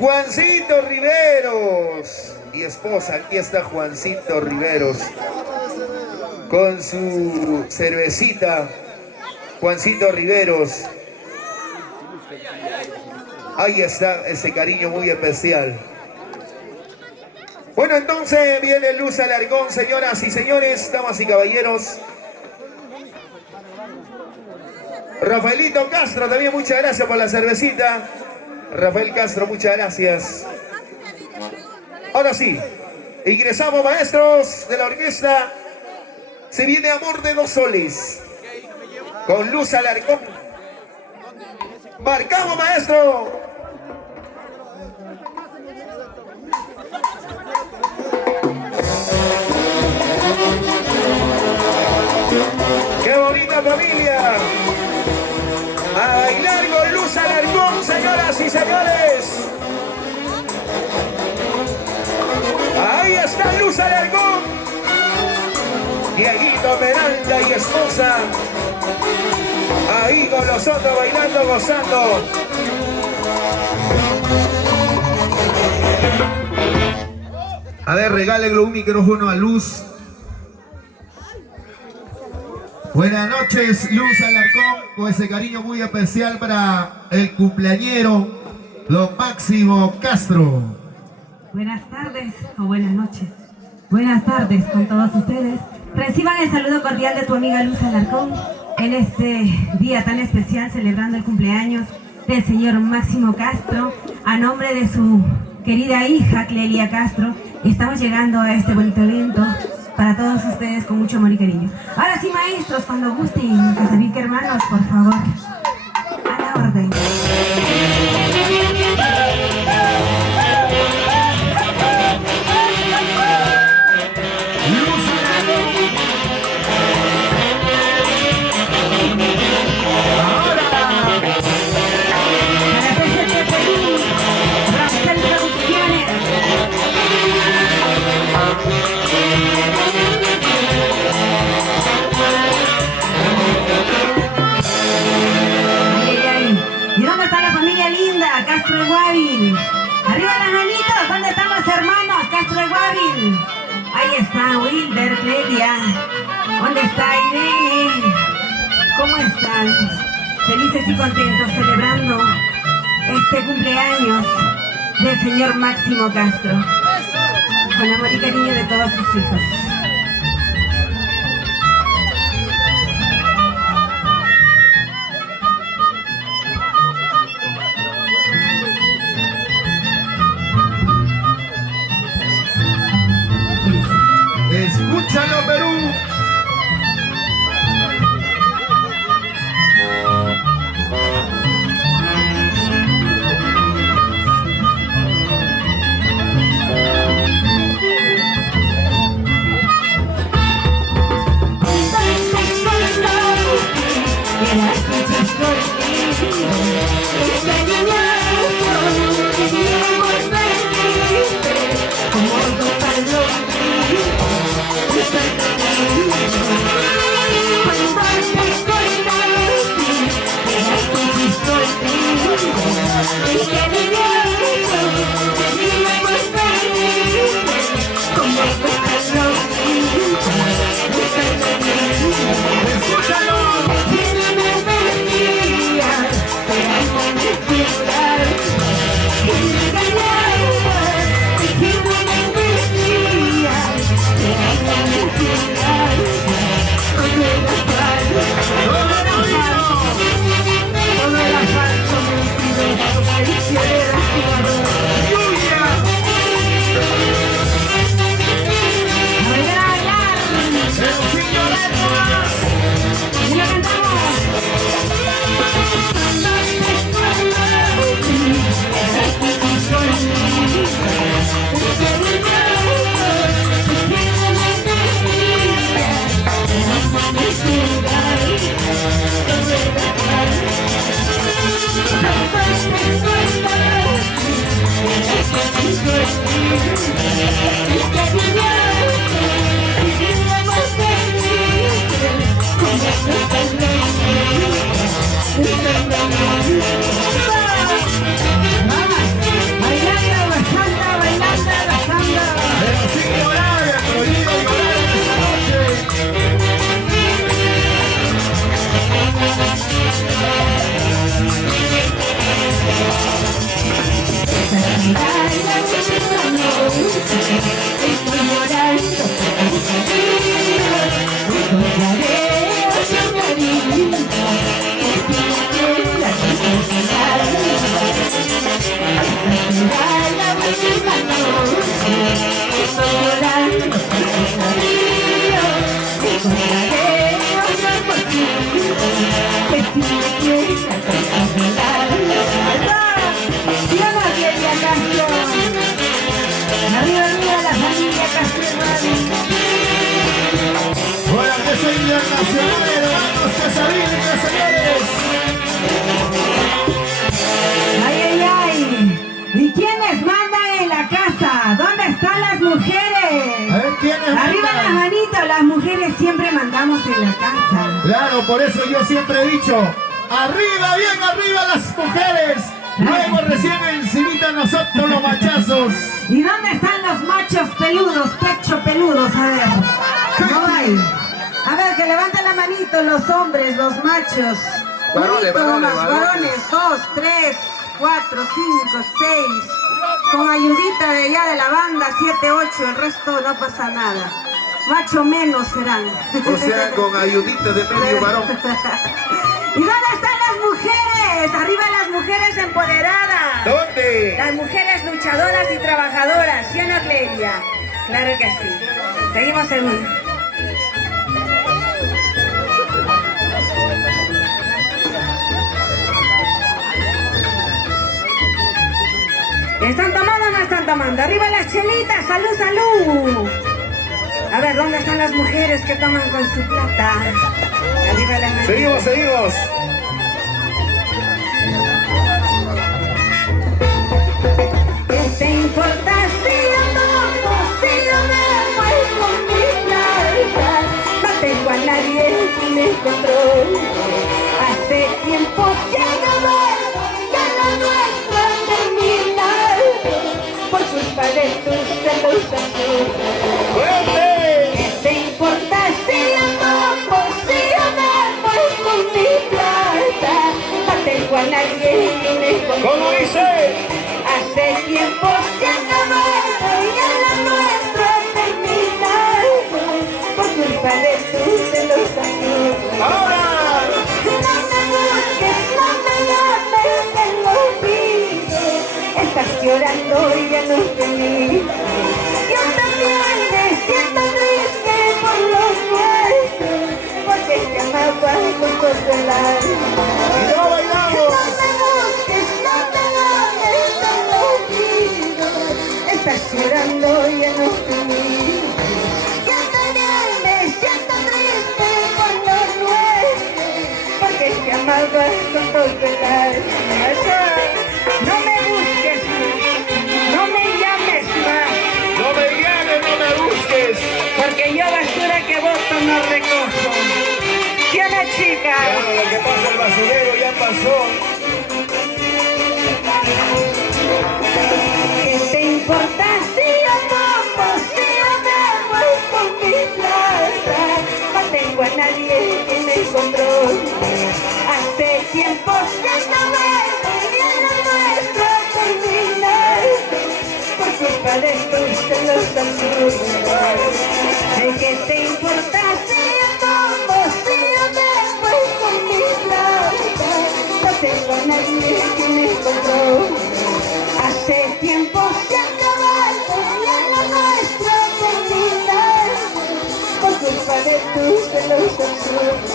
Juancito Riveros y esposa. Aquí está Juancito Riveros con su cervecita. Juancito Riveros. Ahí está ese cariño muy especial. Bueno, entonces viene Luz Alarcón, señoras y señores, damas y caballeros. Rafaelito Castro, también muchas gracias por la cervecita. Rafael Castro, muchas gracias. Ahora sí, ingresamos, maestros de la orquesta. Se viene Amor de dos soles con Luz Alarcón. Marcamos, maestro. ¡Qué bonita familia! A bailar con Luz Alarcón, señoras y señores. Ahí está Luz Alarcón. Dieguito Peralta y esposa. Ahí con los otros bailando, gozando. A ver, regálenle un micrófono a Luz. Buenas noches, Luz Alarcón, con ese cariño muy especial para el cumpleañero, don Máximo Castro. Buenas tardes o buenas noches. Buenas tardes con todos ustedes. Reciban el saludo cordial de tu amiga Luz Alarcón en este día tan especial, celebrando el cumpleaños del señor Máximo Castro, a nombre de su querida hija Clelia Castro. Estamos llegando a este bonito evento para todos ustedes con mucho amor y cariño. Ahora sí, maestros, cuando gusten, Casabique hermanos, por favor, a la orden. Castro Guavil, arriba las manitos, ¿dónde están los hermanos? Castro Guavil, ahí está Wilder, Clelia, ¿dónde está Irene? ¿Cómo están? Felices y contentos celebrando este cumpleaños del señor Máximo Castro, con amor y cariño de todos sus hijos. ¡Escúchalo, Perú! Vamos, bailar. Siempre mandamos en la casa. Claro, por eso yo siempre he dicho, arriba, bien arriba las mujeres. Luego recién encimita nosotros los machazos. ¿Y dónde están los machos peludos, pecho peludos? A ver, no hay. A ver, que levanten la manito los hombres, los machos. Varones, varones, 2, 3, 4, 5, 6. Con ayudita de allá de la banda, 7, 8, el resto no pasa nada. Macho menos serán. O sea, con ayudita de medio varón. ¿Y dónde están las mujeres? Arriba las mujeres empoderadas. ¿Dónde? Las mujeres luchadoras y trabajadoras, ¿sí o no, Clelia? Claro que sí. Seguimos en... ¿Están tomando o no están tomando? ¡Arriba las chelitas! ¡Salud, salud! A ver, ¿dónde están las mujeres que toman con su plata? Arriba las manos. Seguimos, seguimos. ¿Qué te importa si yo tomo, si yo me muevo con mi plata? No tengo a nadie que me controle. Hace tiempo se acabó, ya lo nuestro ha terminado por culpa de tus celos azules. ¿Qué te importa si yo tomo, si yo me voy con mi plata? No tengo a nadie que me controle. ¿Cómo dice? Hace tiempo se acabó, ya lo nuestro ha terminado por culpa de tus celos azules. ¡Ahora! No me busques, no me llames, te lo pido. Estás llorando y ya no te miro. Yo también me siento triste por lo nuestro, porque te amaba con todo el alma. ¡Y no bailamos! No me busques, no me llames, te lo pido. Estás llorando y ya no te miro. Yo también me siento triste por lo nuestro, porque te amaba con todo el alma. No me busques más, no me llames más, No me llames, no me busques. porque yo basura que boto no recojo. ¿Sí o no, chicas? Claro, lo que pasa el basurero ya pasó. ¿Qué te importa si yo tomo, si yo me voy con mi plata? No tengo a nadie que me controle. Hace tiempo se acabó y lo nuestro ha terminado por culpa de tus celos azules. ¿Qué te importa si yo tomo, si yo me voy con mi plata? No tengo a nadie que me controle. Hace tiempo se acabó y lo nuestro ha terminado por culpa de tus celos azules.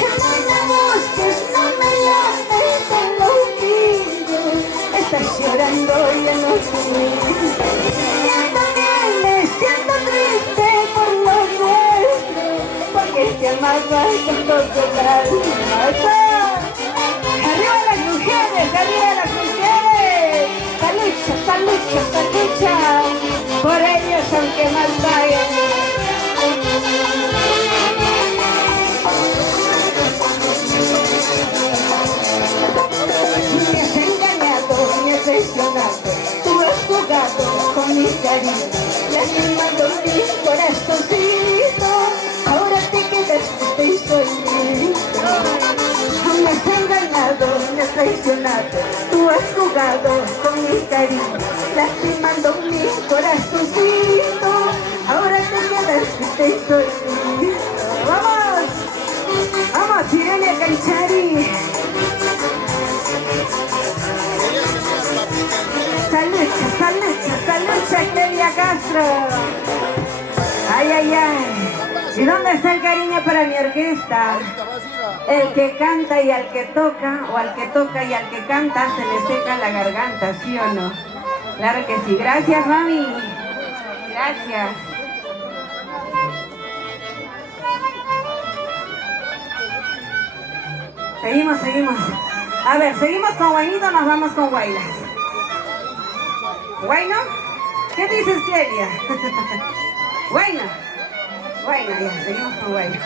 No me busques, no me llames, te lo pido. Estás llorando y ya no te miro. Yo también me siento triste por lo nuestro, porque te amaba con todo el alma. ¡Arriba las mujeres! ¡Arriba las mujeres! ¡Salucha, salucha, salucha! Por ellos aunque mal paguen. Me has engañado, me has traicionado. Tú has jugado con mi cariño, lastimando mi corazoncito. Ahora te quedas triste y solito. Me has engañado, me has traicionado, tú has jugado con mi cariño, lastimando mi corazoncito. Ahora te quedas triste y solito. ¡Vamos! ¡Vamos, Irene Canchari! ¡Salucha, Clelia Castro! ¡Ay, ay, ay! ¿Y dónde está el cariño para mi orquesta? El que canta y al que toca, o al que toca y al que canta, se le seca la garganta, ¿sí o no? Claro que sí. Gracias, mami. Gracias. Seguimos. A ver, ¿seguimos con Guainito o nos vamos con Guaylas? ¿Guayno? ¿Qué dices, Clelia? ¿Guayna? Guayna, ya, seguimos con Guayna.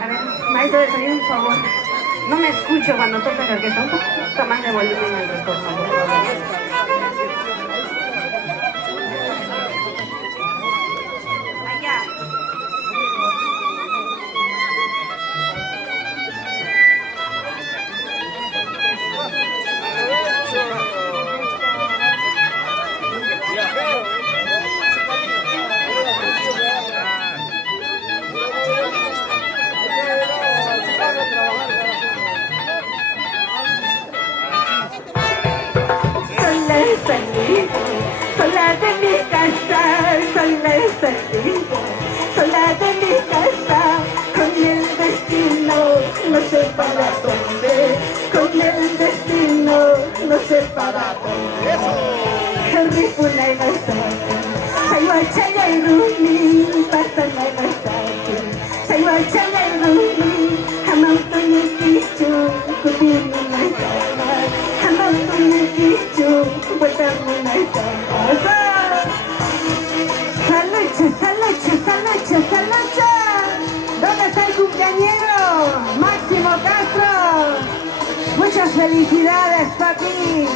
A ver, maestro de sonido, por favor. No me escucho cuando toca la orquesta. Un poquito más de volumen al retorno, por favor. Allá. Sola de mi casa, sola de mi casa, con el destino, no sé para dónde, con el destino, no sé para dónde. El rifuna y no sabe, Saiwachaya y Rumi, pasan a no sabe, Saiwachaya y Rumi, Hamautoñi Kichu, Kutinu no llama, Hamautoñi Kichu, Kutinu no llama. Salucha. ¿Dónde está el cumpleañero? Máximo Castro. Muchas felicidades, papi.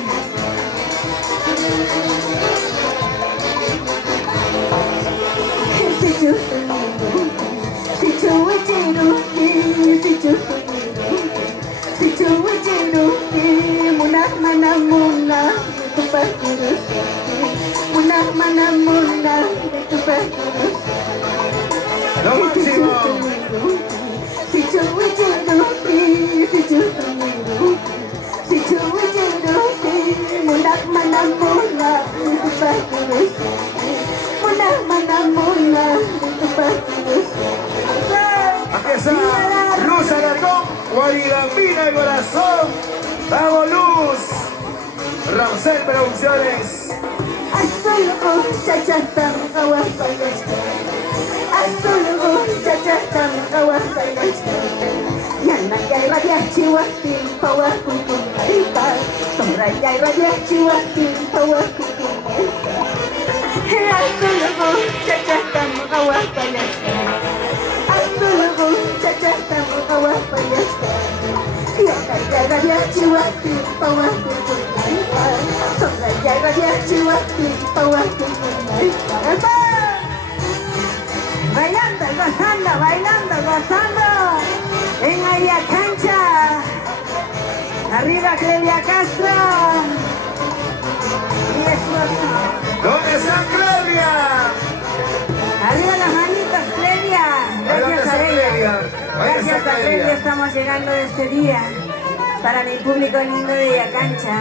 Lo máximo. Aquí está Luz Alarcón, Guarigambina de corazón. ¡Vamos, Luz! Ramsel Producciones. Bailando. Ven ahí a cancha. Arriba Clelia Castro. Y eso. ¿Dónde está Clelia? Arriba las manitas, Clelia. Gracias a ella. Gracias a Clelia estamos llegando este día para mi público lindo de Yacancha,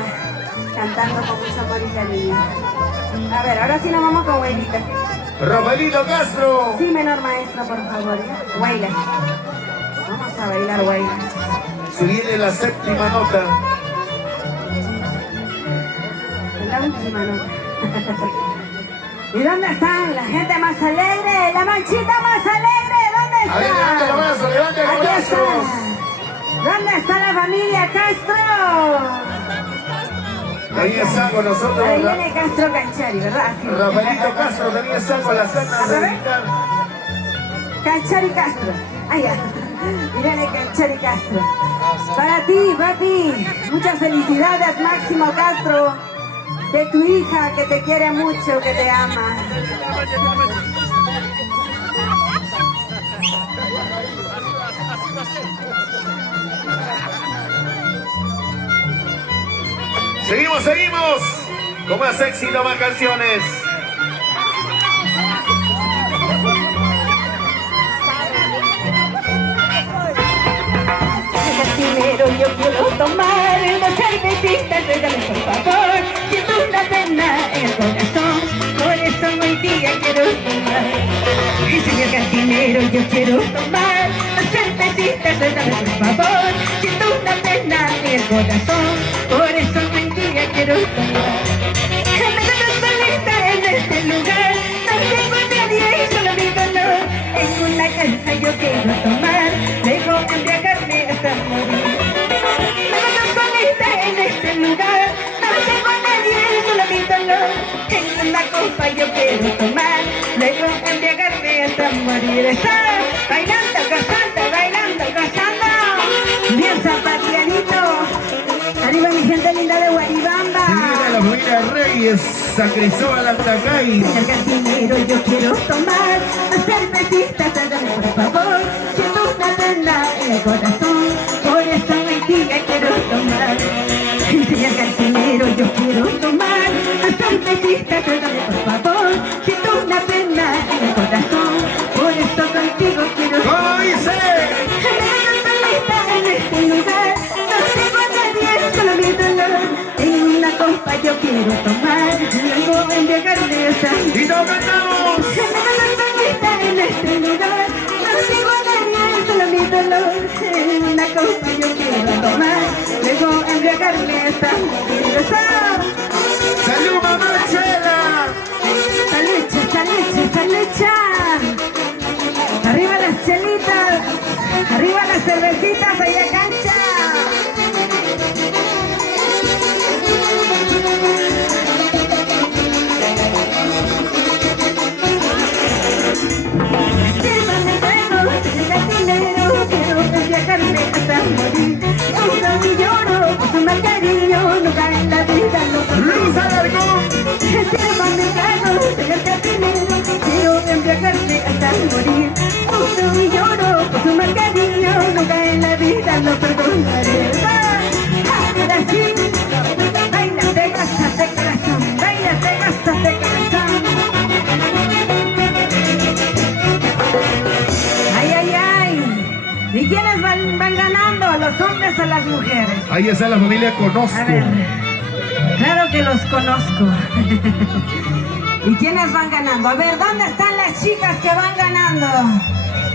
cantando con mucho amor y cariño. A ver, ahora sí nos vamos con Guaylita. Rafaelito Castro. Sí, menor maestro, por favor. Guaylas. Vamos a bailar guaylas. Se viene la séptima nota. La última nota. ¿Y dónde están la gente más alegre? La manchita más alegre, ¿dónde está? A ver, levante los brazos, levante los Aquí brazos. está. ¿Dónde está la familia Castro? Ahí está con nosotros. Ahí viene Castro Canchari, ¿verdad? Sí. Rafaelito Castro también está con las ganas de gritar. Canchari Castro. Allá. Irene Canchari Castro. Para ti, papi. Muchas felicidades, Máximo Castro. De tu hija que te quiere mucho, que te ama. Seguimos, seguimos. Con más éxito, más canciones. Dinero yo quiero tomar una cervecita, regálame por favor. Siento una pena en el corazón, por eso hoy día quiero tomar. Señor cantinero, yo quiero tomar una cervecita, regálame por favor. Siento una pena en el corazón, por eso hoy día quiero tomar. Me quedo solita en este lugar, no tengo a nadie y solo mi dolor. En una caja yo quiero tomar, luego embriagarme hasta morir. Me quedo solita en este lugar, no tengo a nadie y solo mi dolor. En una copa yo quiero tomar, luego embriagarme hasta morir. Está bailando, gozando, bailando, gozando. Bien zapateadito. Arriba mi gente linda de Guaribamba. Viene la familia Reyes, San Cristóbal Antacay. Señor cantinero, yo quiero tomar una cervecita, tráigame por favor. Siento una pena en el corazón, por eso hoy día quiero tomar. Señor cantinero, yo quiero tomar una cervecita, tráigame por favor. Siento una pena en el corazón, por eso contigo quiero tomar. ¿Cómo dice? En este lugar, no tengo a nadie, solo mi dolor. En una copa yo quiero tomar, luego embriagarme hasta ¡Y no cantamos! en este lugar, no tengo a nadie, solo mi dolor. En una copa yo quiero tomar, luego embriagarme hasta morir. ¡Salud, mamá Chela! ¡Salucha, salucha, salucha! ¡Arriba las chelitas! ¡Arriba las cervecitas! ¡Allá cancha! Sírvame fuego, señor cantinero, quiero embriagarme hasta morir. Sufro y lloro, por su mal cariño, nunca en la vida lo perdí. ¡Luz Alarcón! Sírvame fuego, señor cantinero, quiero embriagarme hasta morir. Sufro y lloro, por su mal cariño, nunca en la vida lo perdonaré. Ahora sí, baila, te gozas de corazón, baila, te gozas de corazón. Ay, ay, ay. ¿Y quiénes van ganando? ¿Los hombres o las mujeres? Ahí está la familia Conozco. A ver, claro que los conozco. ¿Y quiénes van ganando? A ver, ¿dónde están las chicas que van ganando?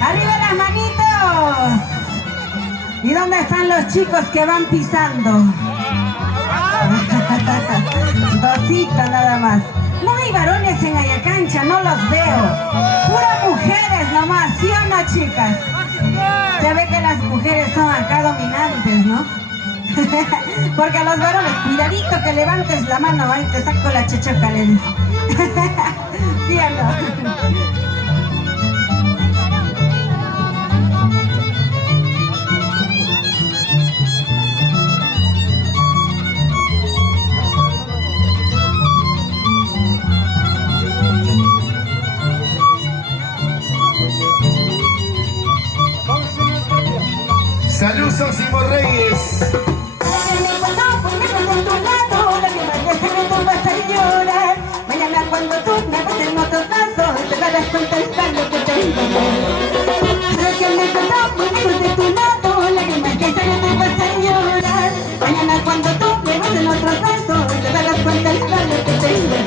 ¡Arriba las manitos! ¿Y dónde están los chicos que van pisando? Dosito nada más. No hay varones en Ayacancha, no los veo. Puras mujeres nomás, ¿sí o no, chicas? Se ve que las mujeres son acá dominantes, ¿no? Porque a los varones, cuidadito que levantes la mano, ahí te saco la chechoca, le dice. ¿Sí o no? ¡Salud, Sósimo Reyes! Mañana cuando tú me ves en otro brazo, te darás cuenta el calor que tengo. Creo que me encuentro muy lejos de tu lado, lágrimas que salen te vas a llorar. Mañana cuando tú me ves en otro brazo, te darás cuenta el calor que tengo.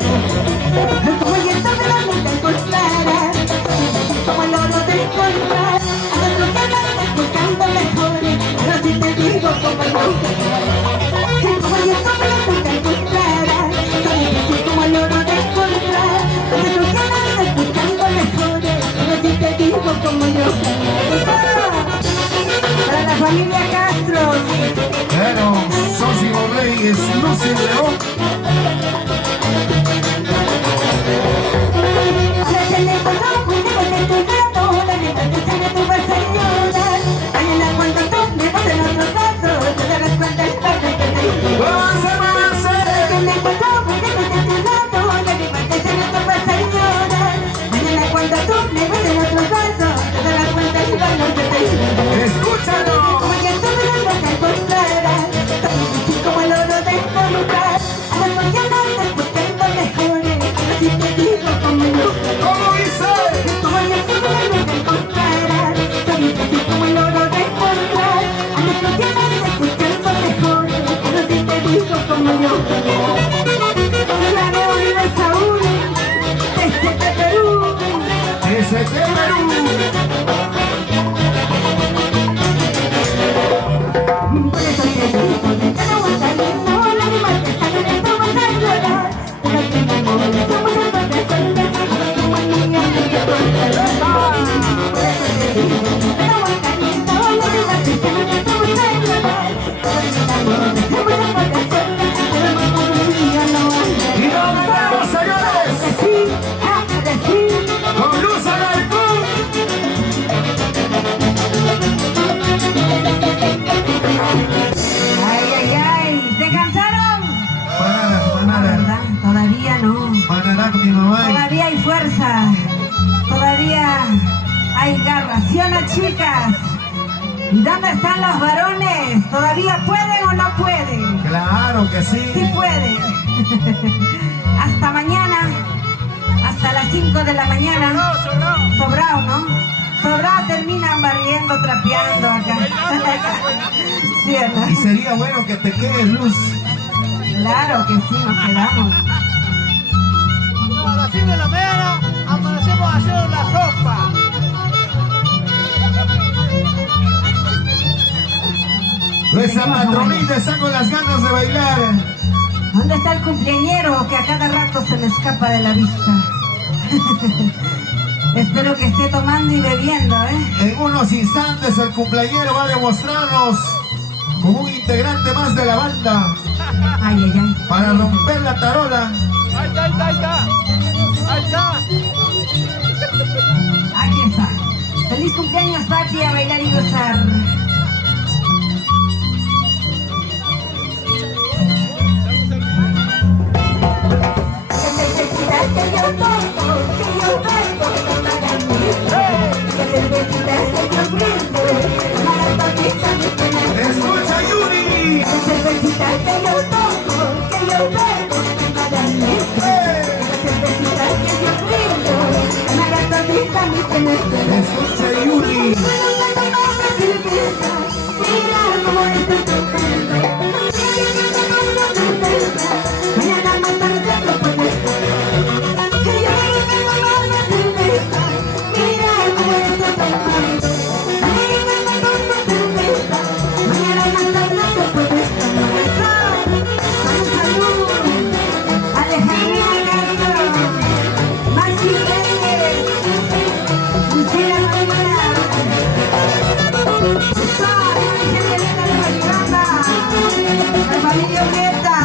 Como el viento de la mente encontrarás, como el oro de encontrar. Andas lo que andas buscando mejores, pero si te digo como yo. Como el viento de la mente encontrarás, como el oro de encontrar. Andas lo que andas buscando mejores, pero si te digo como yo. Para la familia Castro. Bueno, Sósimo Reyes, Luz y León. ¡Vamos a avanzar! ¡Escúchalo! Como el oro de encontrar. ahora, ¿sí o no, chicas? ¿Y dónde están los varones? ¿Todavía pueden o no pueden? Claro que sí. Sí pueden. Hasta mañana, hasta las 5 de la mañana. Sobrado, ¿no? Sobrado terminan barriendo, trapeando acá. ¿Sí o no? Y sería bueno que te quedes, Luz. Claro que sí, nos quedamos. No, a las 5 de la mañana amanecemos a hacer la sopa. Nuestra patronita está con las ganas de bailar. ¿Dónde está el cumpleañero que a cada rato se me escapa de la vista? Espero que esté tomando y bebiendo, ¿eh? En unos instantes el cumpleañero va a demostrarnos como un integrante más de la banda Ay, ay, ay. para romper la tarola. Ahí está, ahí está, ahí está. Ahí está. Aquí está. Feliz cumpleaños, papi, a bailar y gozar. ¡Escucha, Yuri! Esa cervecita que yo tomo, que yo bebo, para mí. Esa cervecita que yo brindo, me haga todita mis penas. ¡Escucha, Yuri! Cuando me tomo una cerveza, mira cómo estoy tocando. Mira que tomo una cerveza, mañana más tarde no puedo estar. Que yo quiero que tomar una cerveza, mira cómo estoy tomando. Mira que tomo una cerveza, mañana más tarde no puedo estar. Salud, salud, Alejandrina Castro, Maxi Reyes, Lucila Molina, Angelita de Maribamba, la familia Ureta.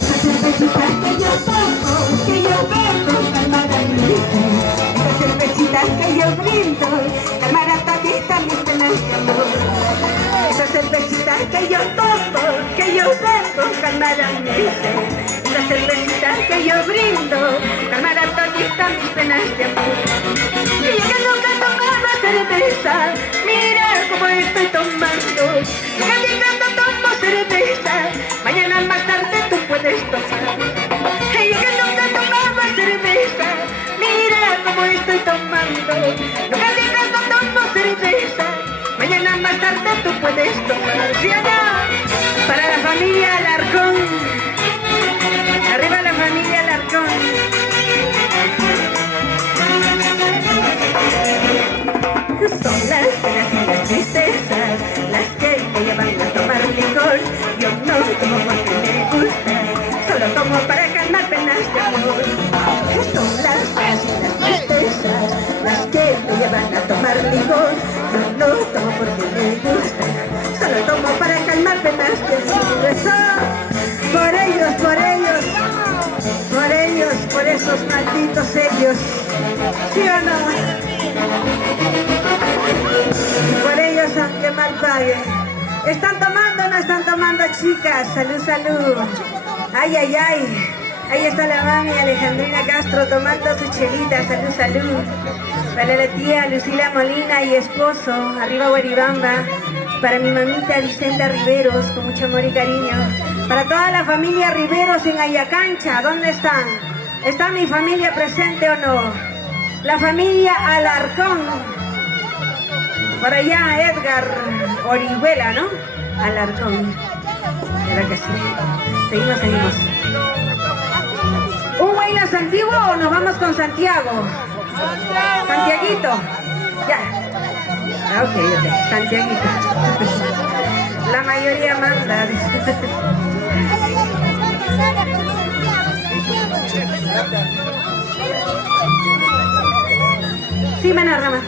Esa cervecita que yo tomo, que yo bebo, calmada mi vida. Esa cervecita que yo brindo, calmará todita mis penas de amor. Esa cervecita que yo tomo, que yo bebo, calmará mi vida. Esa cervecita que yo brindo, calmará todita mis penas de amor. Y yo que nunca tomaba cerveza, mira cómo estoy tomando. Nunca llegando tomo cerveza, mañana más tarde tú puedes tomar. Y yo que nunca tomaba cerveza, mira cómo estoy tomando. Nunca llegando tomo cerveza, mañana más tarde tú puedes tomar. ¿Sí o no? Para la familia Alarcón. Arriba la familia Alarcón. Son las penas y las tristezas las que me llevan a tomar licor. Yo no tomo porque me gusta, solo tomo para calmar penas de amor. Son las penas y las tristezas las que me llevan a tomar licor. Yo no tomo porque me gusta, solo tomo para calmar penas de amor. Eso, por ellos, por ellos, por ellos, por esos malditos ellos. ¿Sí o no? Por ellos, aunque mal pague. ¿Están tomando o no están tomando, chicas? Salud, salud. Ay, ay, ay. Ahí está la mami Alejandrina Castro tomando su chelita. Salud, salud. Para la tía Lucila Molina y esposo, arriba Hueribamba. Para mi mamita Vicenta Riveros, con mucho amor y cariño. Para toda la familia Riveros en Ayacancha, ¿dónde están? ¿Está mi familia presente o no? La familia Alarcón. Por allá Edgar Orihuela, ¿no? Alarcón. ¿Verdad que sí? Seguimos, seguimos. ¿Un Huaylas antiguo o nos vamos con Santiago? Santiaguito. Ya. Ah, ok, ok. Santiaguito. La mayoría manda. Sí, Mana Rama.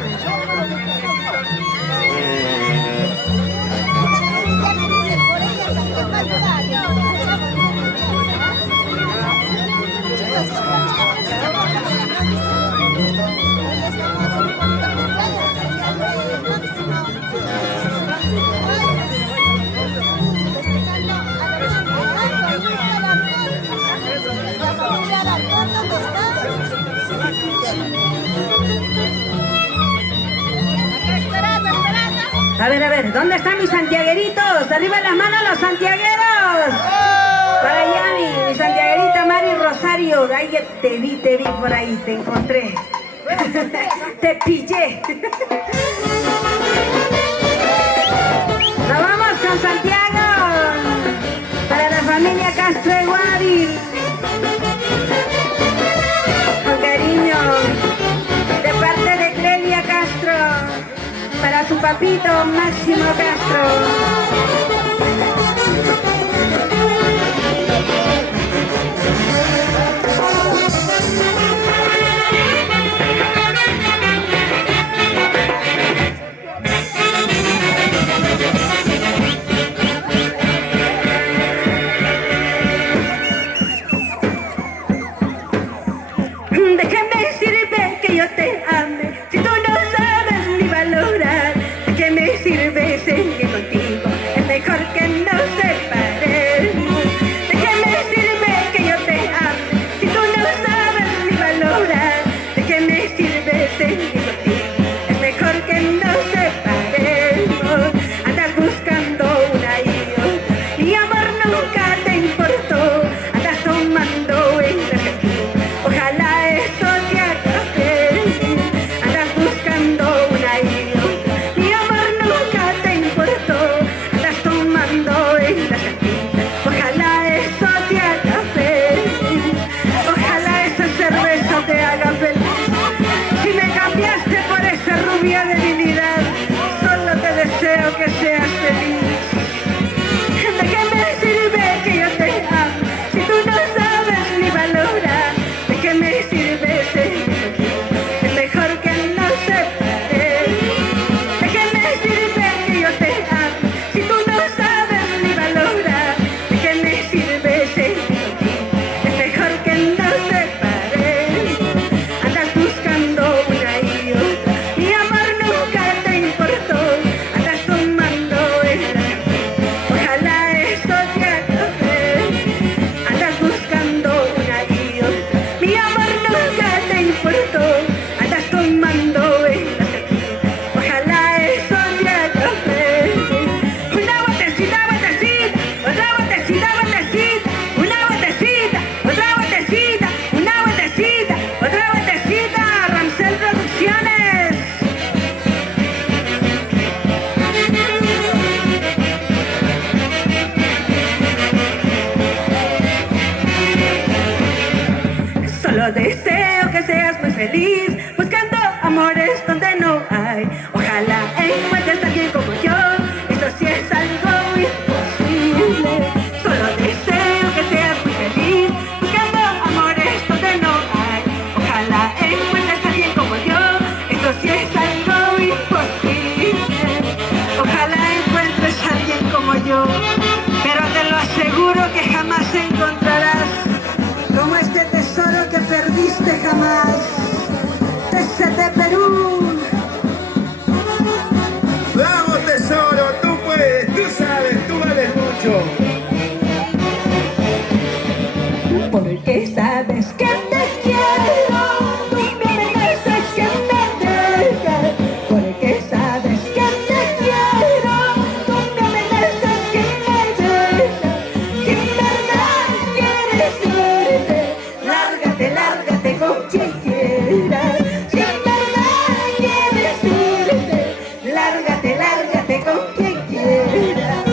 La familia Alarcón A ver, ¿dónde están mis santiagueritos? ¡Arriba las manos los santiagueros! Para allá mi santiaguerita Mari Rosario. Ahí te vi por ahí, te encontré. Te pillé. Nos vamos con Santiago. Para la familia Castro de Guadi. Con cariño. De parte de Clelia Castro. Para su papito Máximo Castro. ¿De qué me sirve que yo te ame si tú no sabes ni valorar? ¿De qué me sirve seguir contigo? Es mejor que nos separemos. ¿De qué me sirve que yo te ame si tú no sabes ni valorar? ¿De qué me sirve seguir contigo? Es mejor que nos separemos. Andas buscando una y otra, mi amor nunca te importó. Andas tomando en la cantina, ojalá eso te haga feliz. Andas buscando una y otra, mi amor nunca te importó. Andas tomando en la cantina, ojalá eso te haga feliz. Ojalá esa cerveza te haga feliz. Si me cambiaste por esa rubia debilidad, solo te deseo que seas feliz. ¿De qué me sirve que yo te ame si tú no sabes ni valorar? ¿De qué me sirve seguir contigo? Es mejor que nos separemos. ¿De qué me sirve que yo te ame si tú no sabes ni valorar? ¿De qué me sirve seguir contigo? Es mejor que nos separemos. Andas buscando una y otra, mi amor nunca te importó. Andas tomando en la cantina, ojalá eso te haga feliz. Andas buscando una y otra, mi amor nunca te importó. Andas tomando en la cantina, ojalá eso te haga feliz. Una botecita, otra botecita, una botecita, otra botecita, una botecita, otra botecita. Ramsel Producciones. Solo deseo que seas muy feliz, buscando amores donde no hay. Ojalá encuentres a alguien como yo, eso sí es algo imposible. Solo deseo que seas muy feliz, buscando amores donde no hay. Ojalá encuentres a alguien como yo, eso sí es algo imposible. Ojalá encuentres a alguien como yo, pero te lo aseguro que jamás encontrarás como este tesoro que perdiste jamás. Desde Perú. Vamos, tesoro, tú puedes, tú sabes, tú vales mucho. Porque sabes que te quiero, tú me amenazas que me dejas. Porque sabes que te quiero, tú me amenazas que me dejas. Si en verdad quieres irte, lárgate, lárgate con quien quieras. Si en verdad quieres irte, lárgate, lárgate con quien quieras.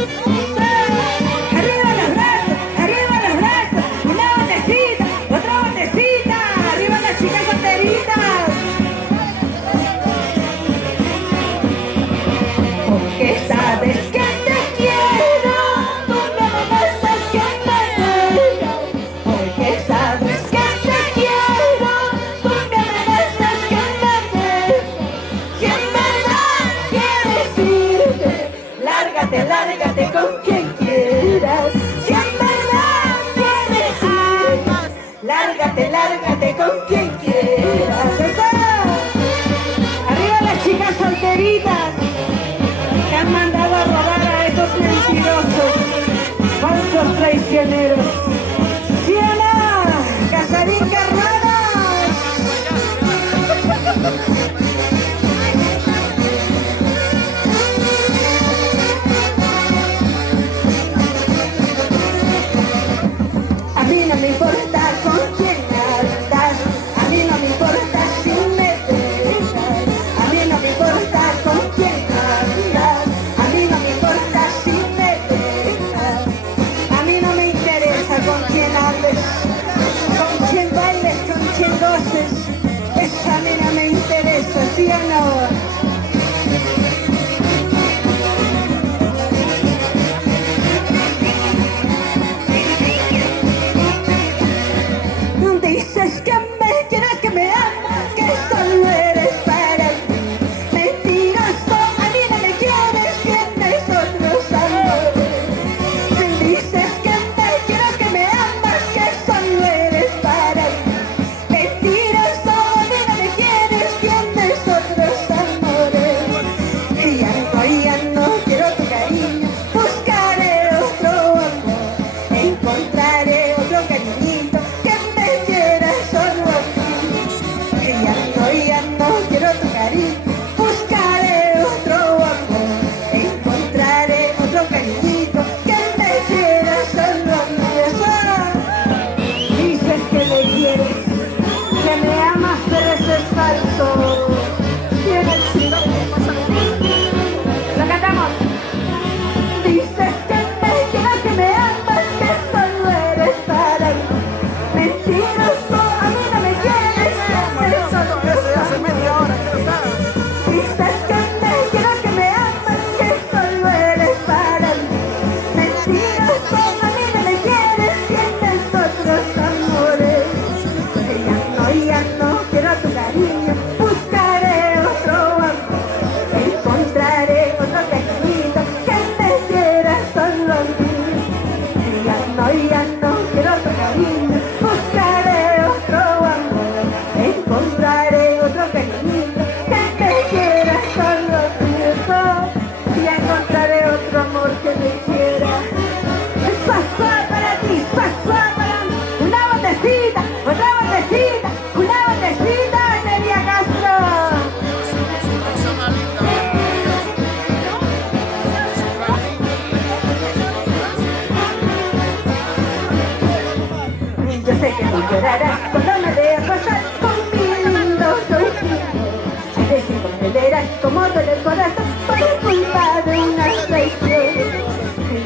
Arriba los brazos, una botecita, otra botecita, arriba las chicas solteritas. Porque sabes que te quiero, tú me amenazas que me dejas. Porque sabes que te quiero, tú me amenazas que me dejas. Si en verdad quieres irte, lárgate, lárgate con quien quieras. Si en verdad quieres irte, lárgate, lárgate con quien quieras. ¡Eso! Arriba las chicas solteritas que han mandado a robar a esos mentirosos, falsos traicioneros. ¿Sí o no? Casarín Carmanos. goces, esa nena me interesa, ¿sí o no? Dices que me quieres, que me amas, que solo eres para mí. Mentiroso, a mí no me quieres, tienes otros amores. Dices que me quieres, que me amas, que solo eres para mí. Mentiroso, a mí no me quieres, tienes otros amores. Y ya no quiero tu cariño, buscaré otro amor, encontraré otro cariñito que me quiera solo a ti. Ya no quiero tu cariño, buscaré otro amor, encontraré otro cariñito que me quiera solo a mí. Dices que me quieres, que me amas, pero eso es falso. Tienes chido. Lo cantamos. Dices que me quieres, que me amas, que solo eres para mí. Mentiroso, a mí no me quieres, tienes otros amores. Dices que me quieres, que me amas, que solo eres para mí. Mentiroso, a mí no me quieres, tienes otros amores. Ya no quiero tu cariño, buscaré otro amor, encontraré otro cariñito que me quiera solo a mí. Ya no quiero tu cariño, buscaré otro amor, encontraré otro cariñito que me quiera solo a mí. Y encontraré otro amor que me quiera. Sasua para ti, sasua para mí. Una botecita, otra botecita, una botecita, Nelia Castro. Yo sé que tú llorarás cuando me veas pasar con mi lindo Trujillo. Hay veces comprenderás cómo duele el corazón por culpa de una traición.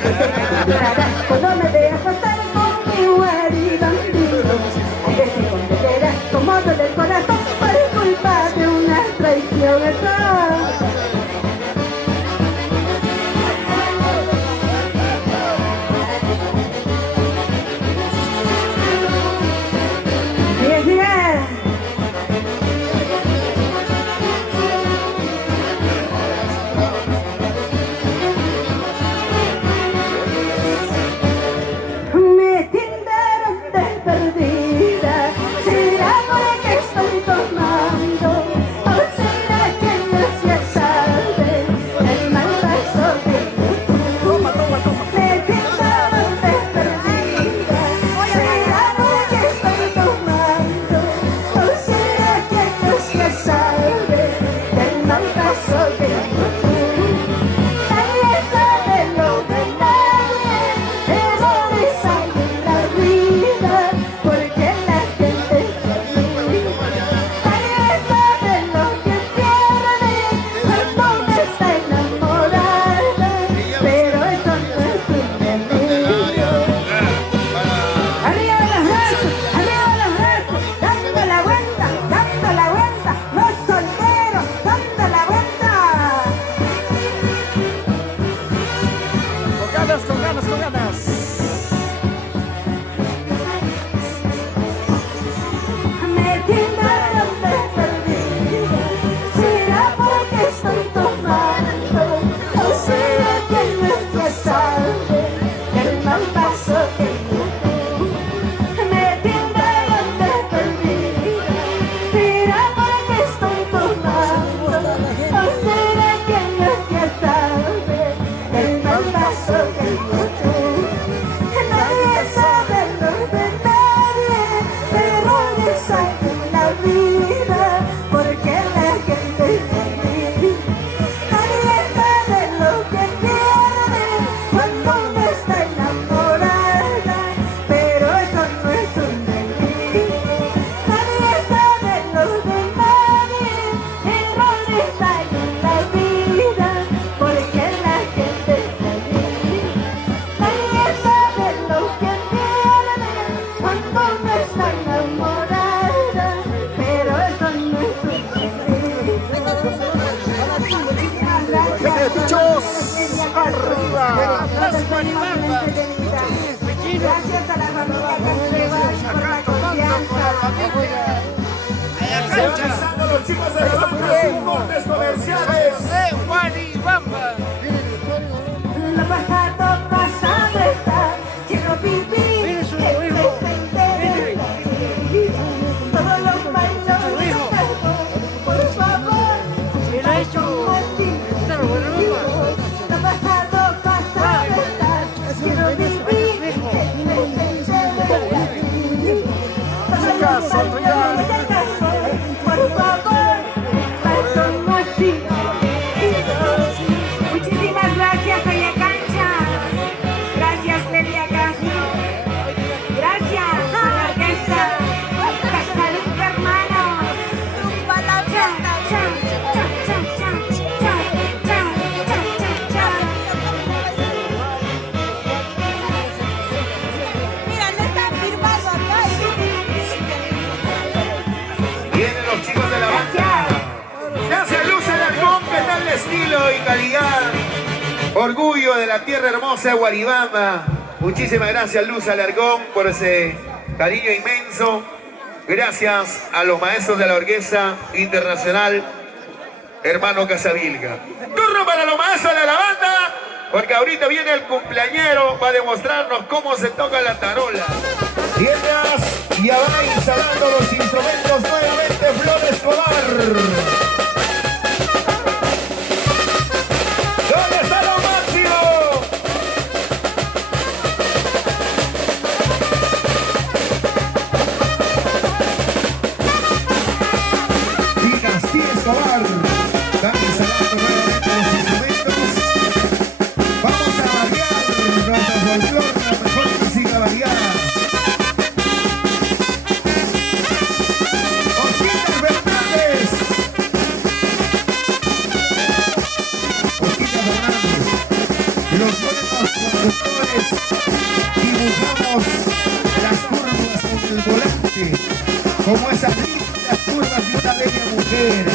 Yo sé que tú llorarás cuando me veas pasar con mi guaribandino. Hay veces comprenderás cómo duele el corazón por culpa de una traición. Sigue, sigue. Me tildaron de perdida, será porque estoy tomando, o será que no se sabe. la familia Castreván por la confianza. Se van pisando los chicos de la banda sin cortes comerciales. Lo pasado, pasado está. Quiero vivir el presente de aquí. Todo lo malo dejado, por favor. Lo pasado, pasado está. Quiero vivir el presente de aquí. Todo lo malo dejado, por favor. Paso así. Muchísimas gracias, Oye Cancha. Gracias, Nelia Castro. Gracias a la orquesta Casalunca Hermanos. Cha, cha, cha, cha, cha, cha, cha, cha, cha. Mira, no están firmando acá. Vienen los chicos de la banda. Gracias, Luz Alarcón, que tal estilo y calidad. Orgullo de la tierra hermosa de Guaribamba. Muchísimas gracias, Luz Alarcón, por ese cariño inmenso. Gracias a los maestros de la Orquesta Internacional, hermano Casavilga. Turno para los maestros de la banda, porque ahorita viene el cumpleañero para demostrarnos cómo se toca la tarola. Mientras ya van instalando los instrumentos nuevamente Flor Escobar. ¿Dónde está lo máximo? Dinastía Escobar. Están instalando nuevamente los instrumentos. Vamos a variar nuestro folclore, la mejor música variada. Osquita Fernández. Osquita Fernández. Los buenos conductores dibujamos las curvas con el volante, como esas lindas curvas de una bella mujer.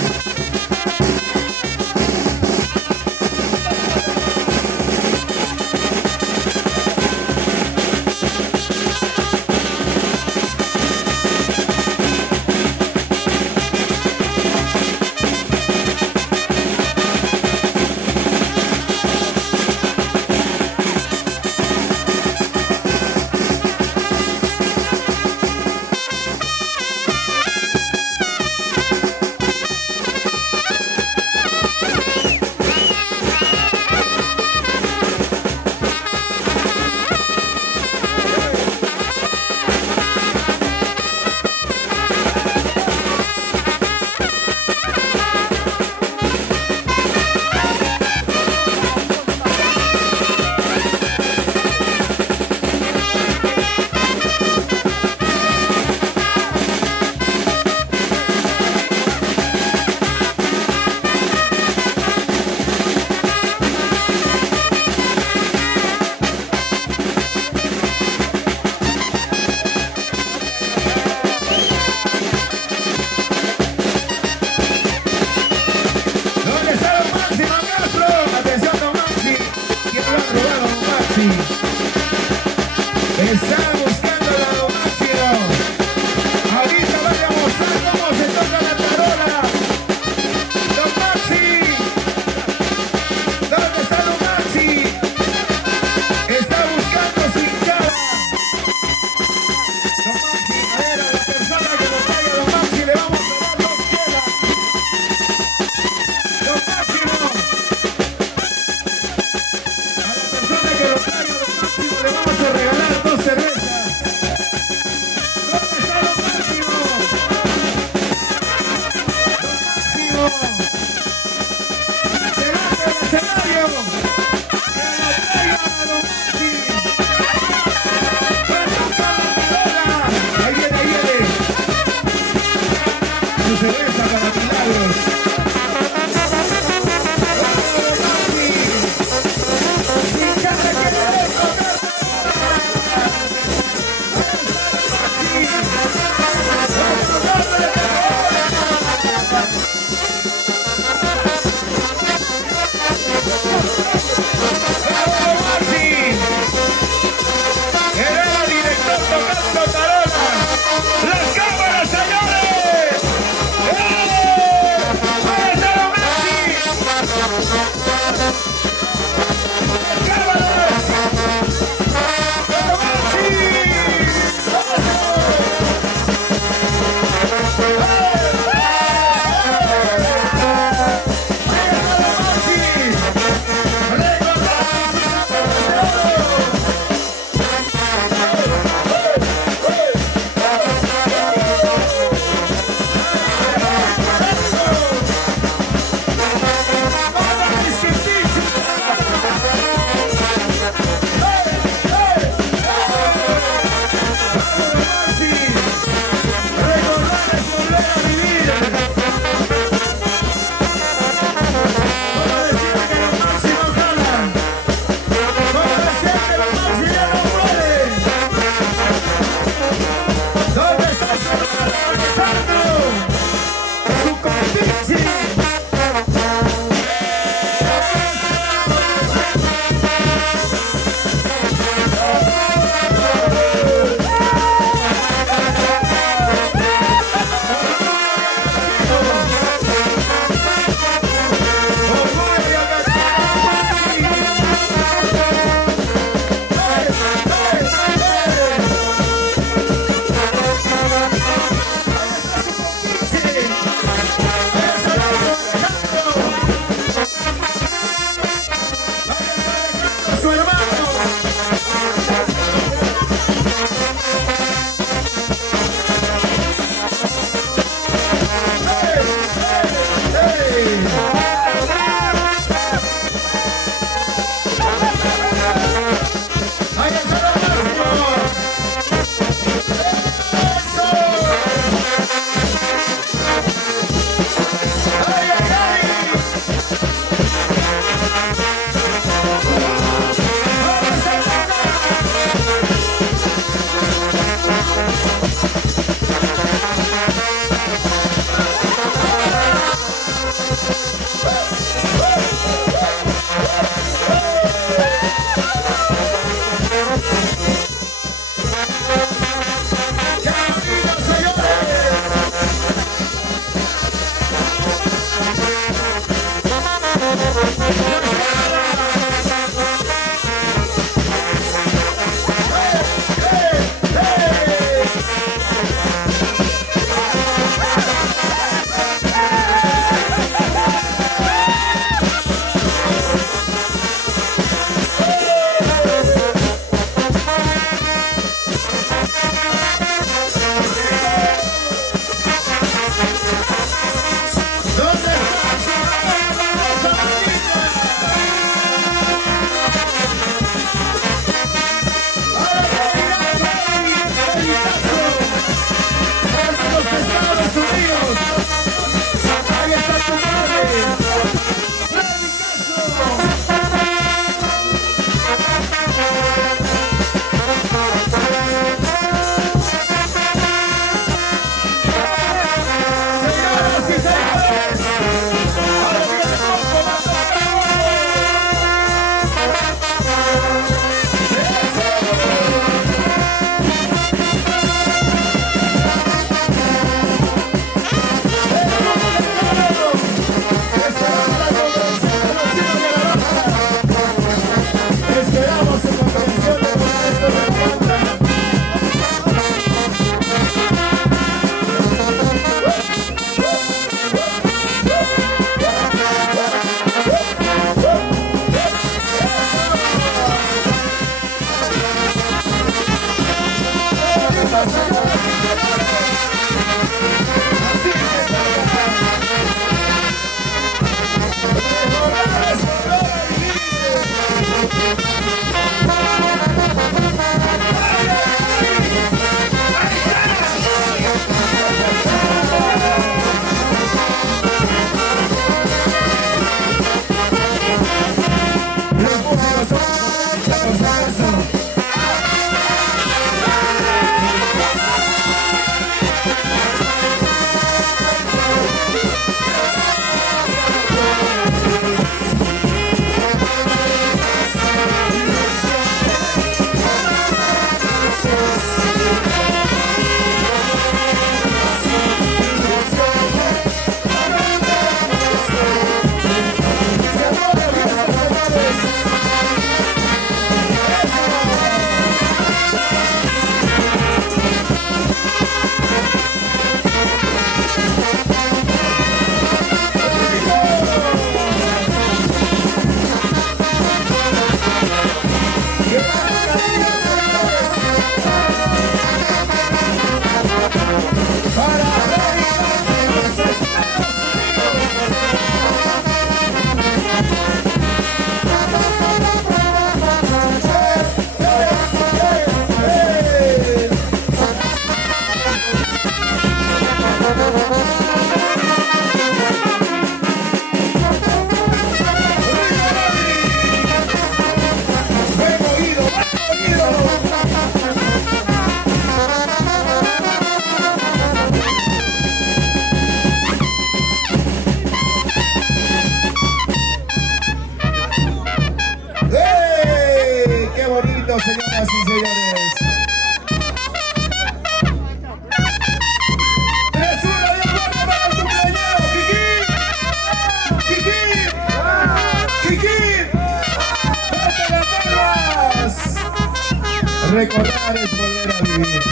Recordar es volver a vivir.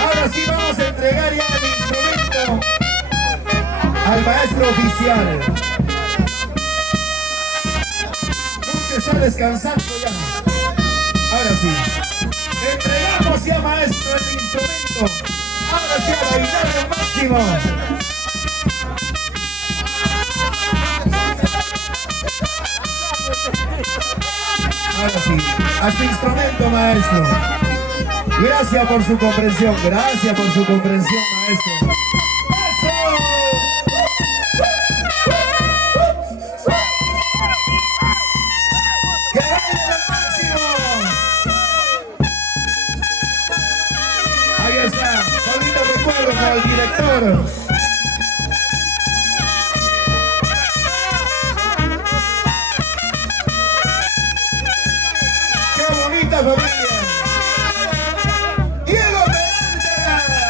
Ahora sí vamos a entregar ya el instrumento al maestro oficial. Mucho está descansando ya. Ahora sí. Entregamos ya, maestro, el instrumento. Ahora sí a bailar al máximo. Ahora sí, a su instrumento, maestro. Gracias por su comprensión, gracias por su comprensión, maestro. ¡Eso! ¡Que baile al máximo! Ahí está, bonito recuerdo para el director. Familia. Diego Peralta.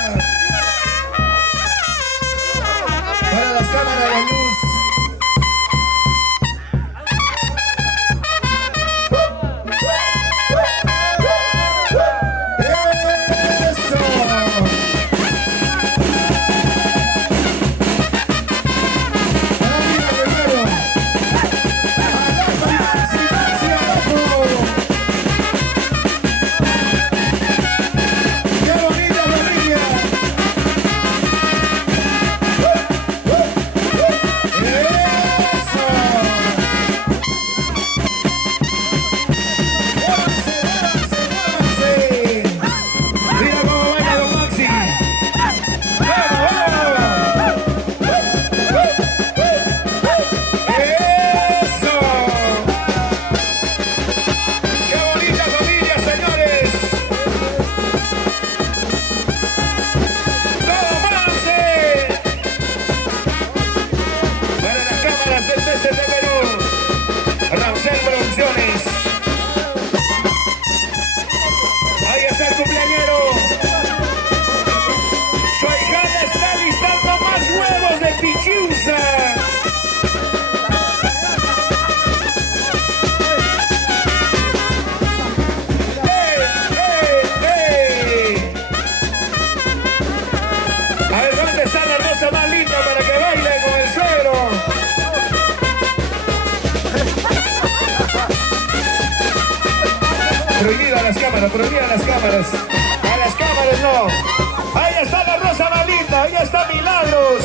Para las cámaras de luz. Eso. Arriba primero. Ahí está el cumpleañero. Su hijada está listando más huevos de Pichiusa. A ver, ¿dónde está la rosa más linda para que baile con el suegro? Prohibida las cámaras, prohibida las cámaras. A las cámaras no. Ahí está la rosa más linda, ahí está Milagros.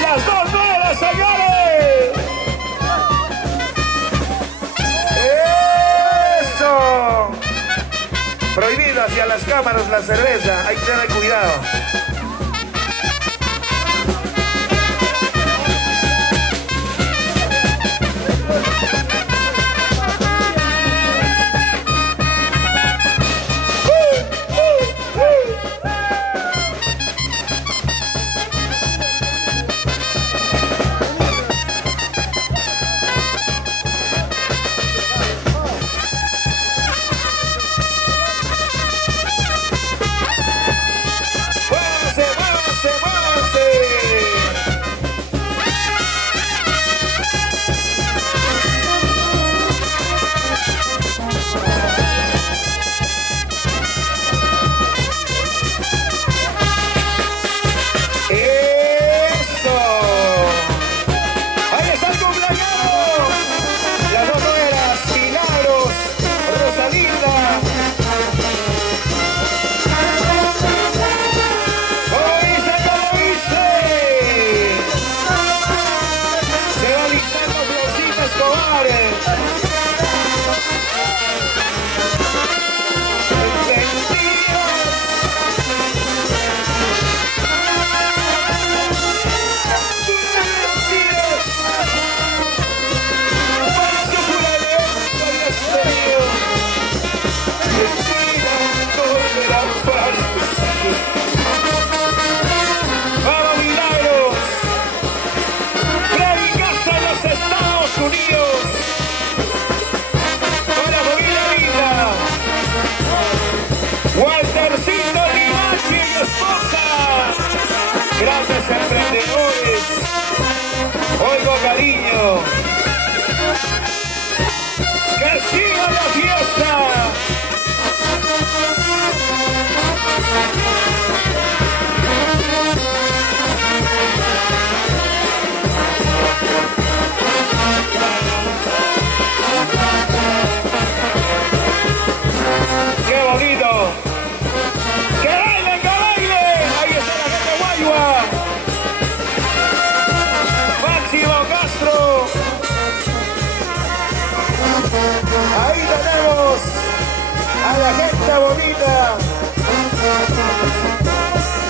Las dos nuevas, señores. Eso. Prohibida hacia las cámaras la cerveza, hay que tener cuidado. Grandes emprendedores, oigo cariño, que siga la fiesta. ¡Qué bonito! ¡Que bailen, que bailen! Ahí está la gente Guayua. Máximo Castro. Ahí tenemos a la gente bonita.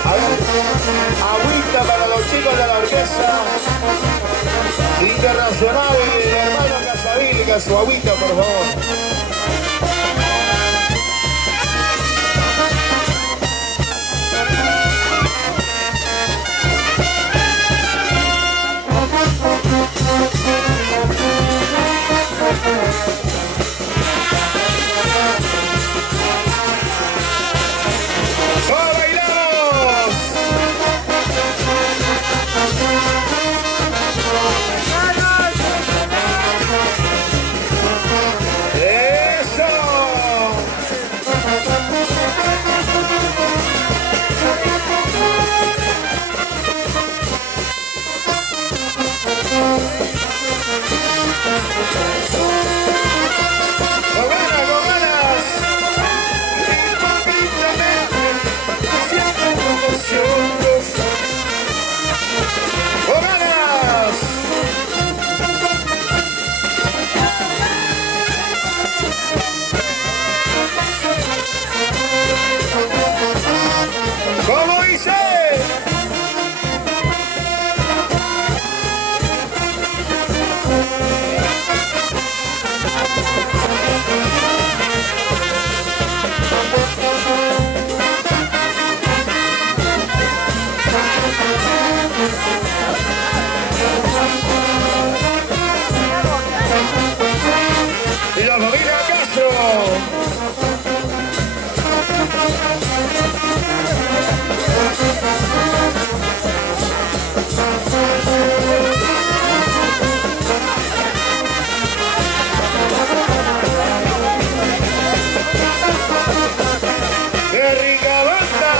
A ver, agüita para los chicos de la orquesta internacional, hermano Casavilga, su agüita, por favor. ¡Oh, bailamos! ¡Con ganas, con ganas! ¡Con ganas! ¿Cómo dice? Y la familia Castro. ¡Qué rica banda!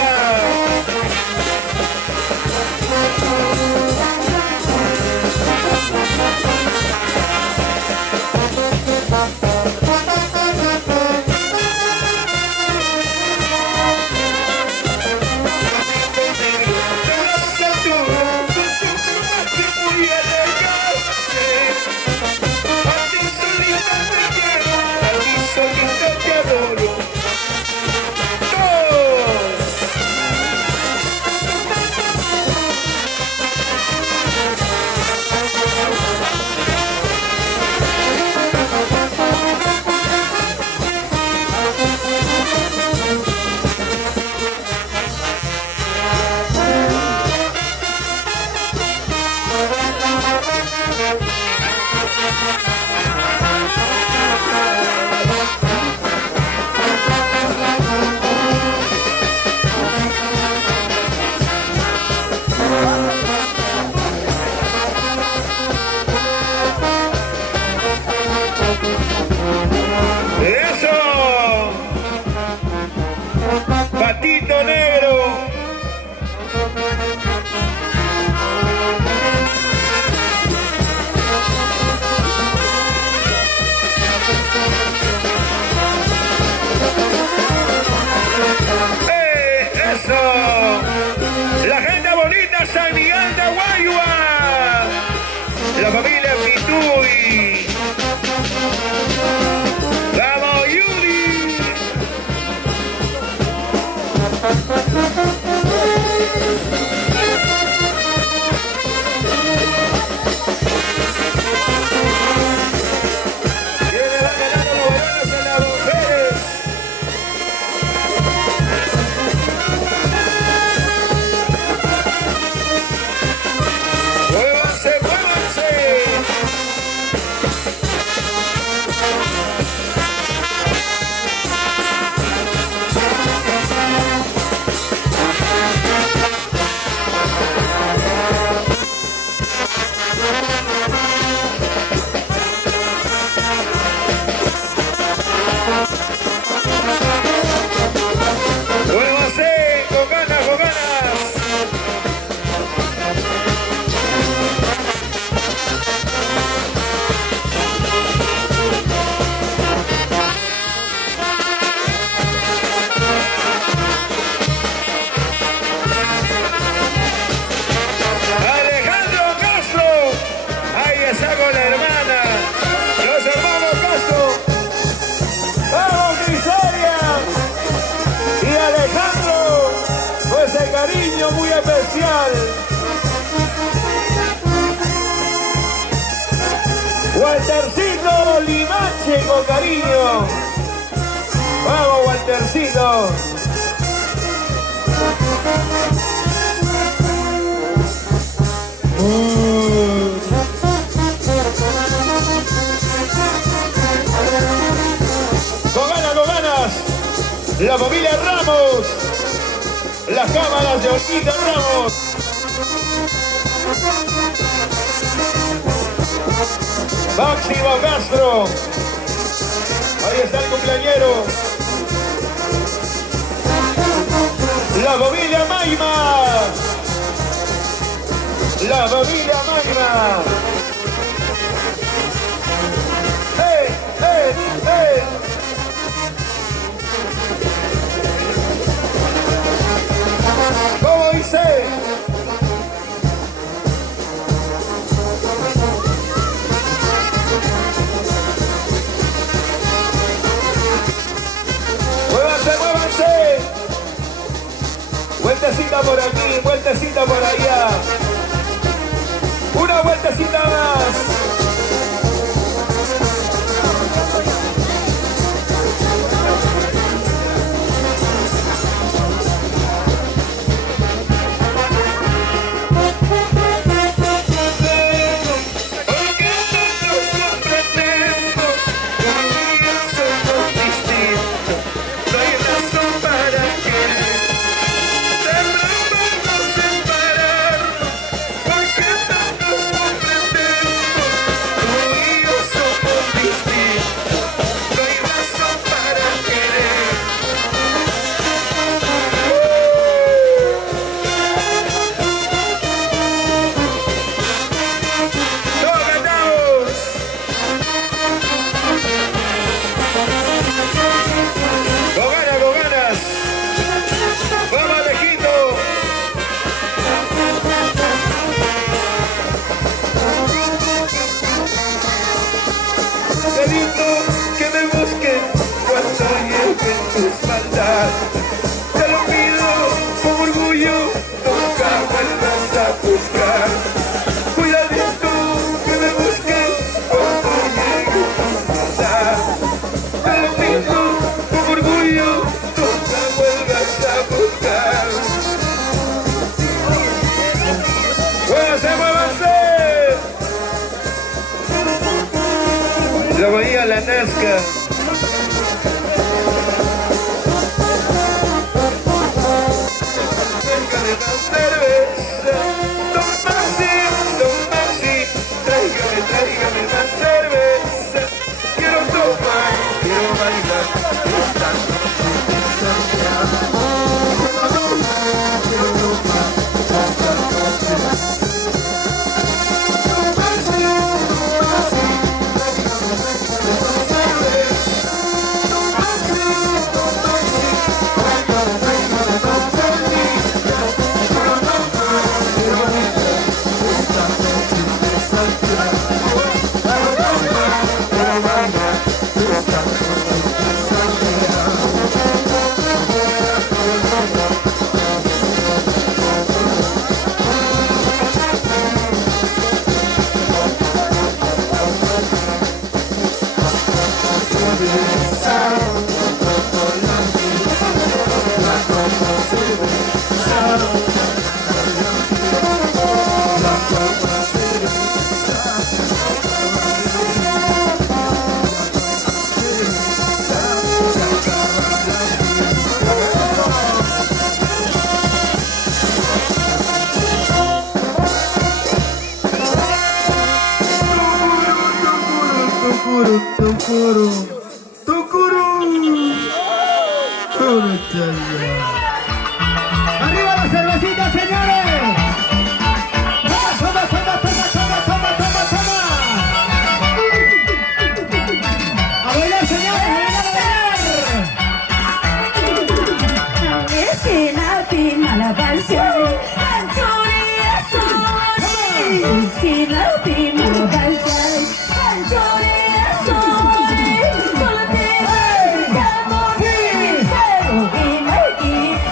¡Eso! Patito Negro. ¡Eso! La gente bonita San Miguel de Guayua. La familia Pituy. ¡Vamos, Yuri! Viene va ganando los balones en las mujeres. especial. Waltercito Limache con cariño. Vamos, Waltercito. Con ganas. La familia Ramos. Las cámaras de Olguita Ramos. Máximo Castro. Ahí está el cumpleañero. La familia Maima. La familia Maima. ¡Eh, eh, eh! ¿Cómo dice? ¡Muévanse, muévanse! Vueltecita por aquí, vueltecita por allá. Una vueltecita más. Que me busquen cuando lleguen tus maldades. Te lo pido con orgullo, nunca vuelvas a buscar. Cuidadito que me busquen cuando lleguen tus maldades. Te lo pido con orgullo, nunca vuelvas a buscar. ¡Muévanse, muévanse! La bahía La Nazca. Tráigame más cerveza, don Maxi, tráigame más cerveza. Quiero tomar, quiero bailar, esta noche quiero tomar, esta noche. ¡Arriba la cervecita, señores! ¡Toma, toma, toma, toma, toma, toma, toma! ¡A bailar, señores! ¡A bailar, Esquina, pina, la canción. Anchoria, esquina, pina, la canción. Anchoria, solo te amo, cero y Mikey.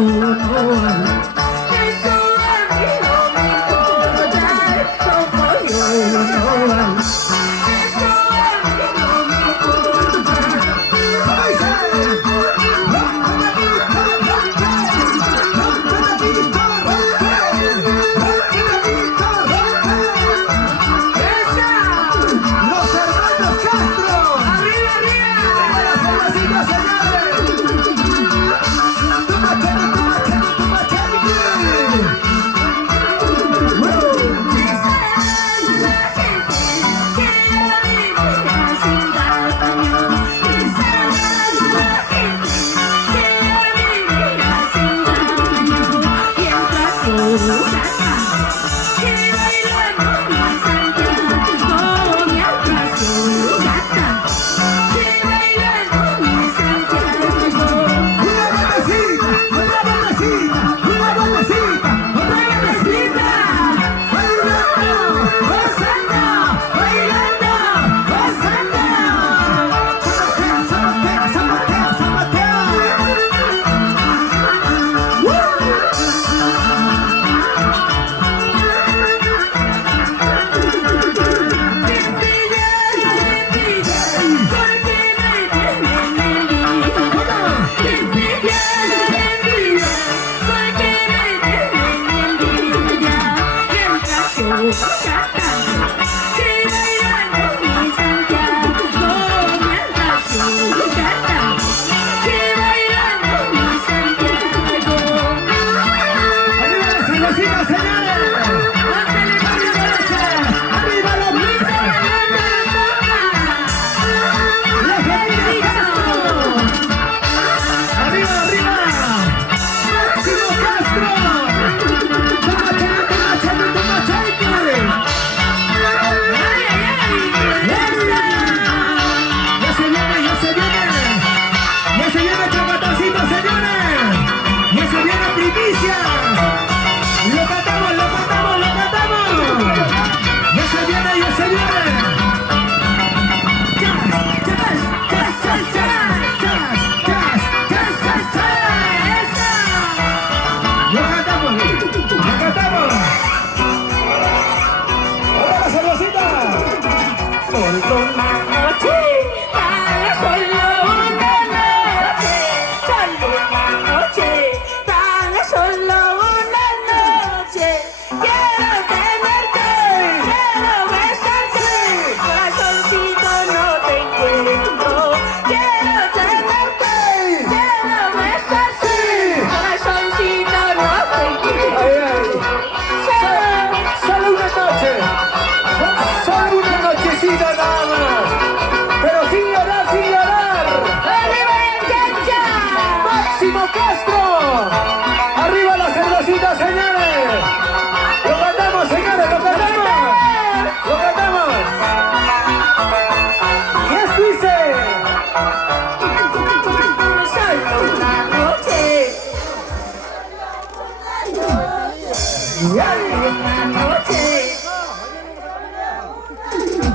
Eso a mí no me importa, como yo no amo. Eso a mí no me importa. Los hermanos Castro. ¡Arriba, arriba! Las cervecitas, señores. Toma, toma, toma, toma, toma,